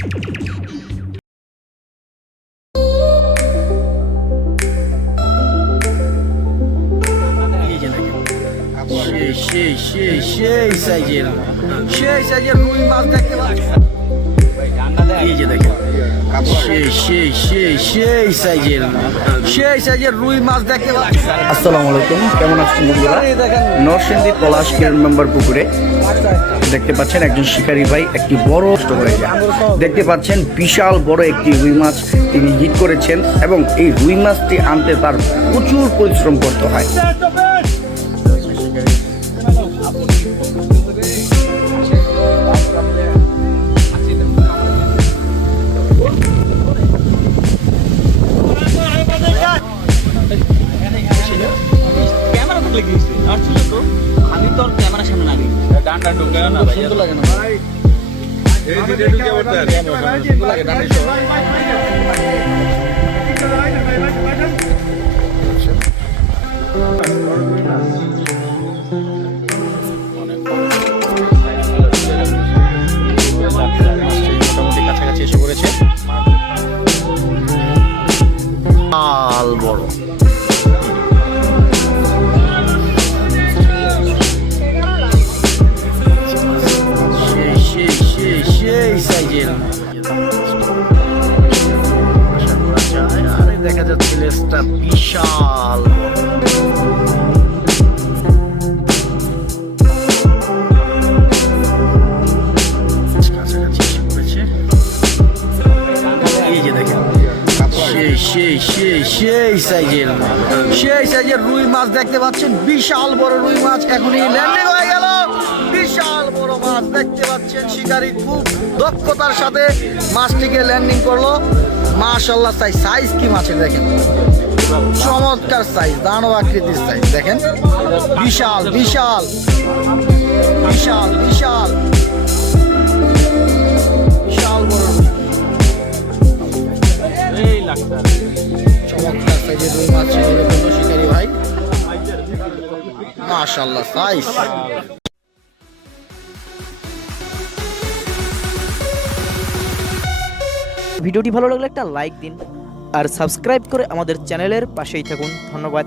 Şey şey şey Segil Şey Segil bu imaz tekrar এই যে দেখেন সেই সেই সেই সেই সাইজের সেই সাইজের রুই মাছ দেখতে আসসালামু আলাইকুম কেমন আছেন বন্ধুরা? নরসিংদী পলাশ মেম্বার পুকুরে দেখতে পাচ্ছেন একজন শিকারী ভাই একটি বড় নষ্ট হয়ে যায় দেখতে পাচ্ছেন বিশাল বড় একটি রুই মাছ তিনি হিট করেছেন এবং এই রুই মাছটি আনতে তার প্রচুর পরিশ্রম করতে হয়। থাকলে কি হয়েছে? আর ছিল তো? আমি তো আর ক্যামেরার সামনে না গেছি ডান্ডা ঢুকে না ভাই। সুন্দর লাগে না। এই যে ঢুকে পড়তে আর সুন্দর লাগে ডান্ডা সেই সেই সাইজের দেখা যাচ্ছে লেজটা বিশাল। সেই সেই সেই সেই সাইজের। সেই সাইজের রুই মাছ দেখতে পাচ্ছেন, বিশাল বড় রুই মাছ। এখনই ল্যান্ডিং হয়ে গেল। মাছ দেখতে পাচ্ছেন শিকারী খুব দক্ষতার সাথে মাছটিকে ল্যান্ডিং করল। মাশাল্লাহ সাইজ সাইজ কি মাছের দেখেন? চমৎকার সাইজ দানব আকৃতির সাইজ দেখেন। বিশাল বিশাল বিশাল বিশাল। বিশাল মাশাল্লাহ সাইজ ভিডিওটি ভালো লাগলে একটা লাইক দিন। আর সাবস্ক্রাইব করে আমাদের চ্যানেলের পাশেই থাকুন। ধন্যবাদ।